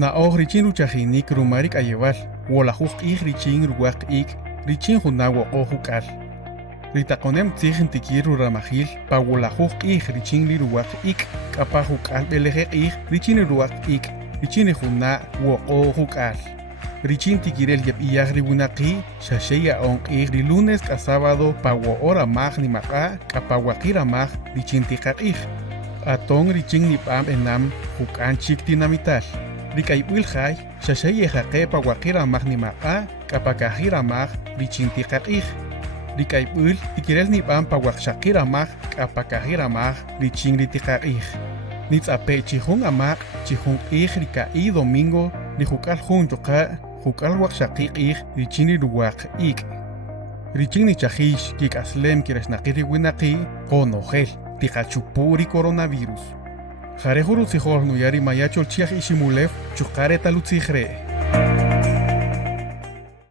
Na og richin ruchajinik rumarik ayeval, wolajuq ik richin ruwaq ik, richin junawo ojukal. Ritakonem tzijin tikiru ramajil, pa wolajuq ik richin li ruwaq ik, kapajukal belejek ik, richin ruwaq ik, richin juna wo ojukal. Richin tikirel yep iyagri wunaqi, shasheya onq ik ri lunes ka sábado pa wo ora mag ni maqa, kapawakira mag richin tikaq ik. Atong richin nipam enam jukan chik dinamital. Rikay wilhay, shashaye jaqe pa wakira mag ni maqa, kapakahira mag richin tikaq ik. Rikay wil tikirel nipam pa wakshakira mag, kapakahira mag richin tikaq ik. Nits ape chihung amak, chihung ik rikai domingo, ni jukal juntoka, jukal wakshakik ik richini ruwaq ik. Richin ni chahish kik aslem kiresnaqiri winaqi, konogel, tikachupuri coronavirus. Jarejuru sihor nuyari mayachol chiaj ishimulef, chukare talutzihre.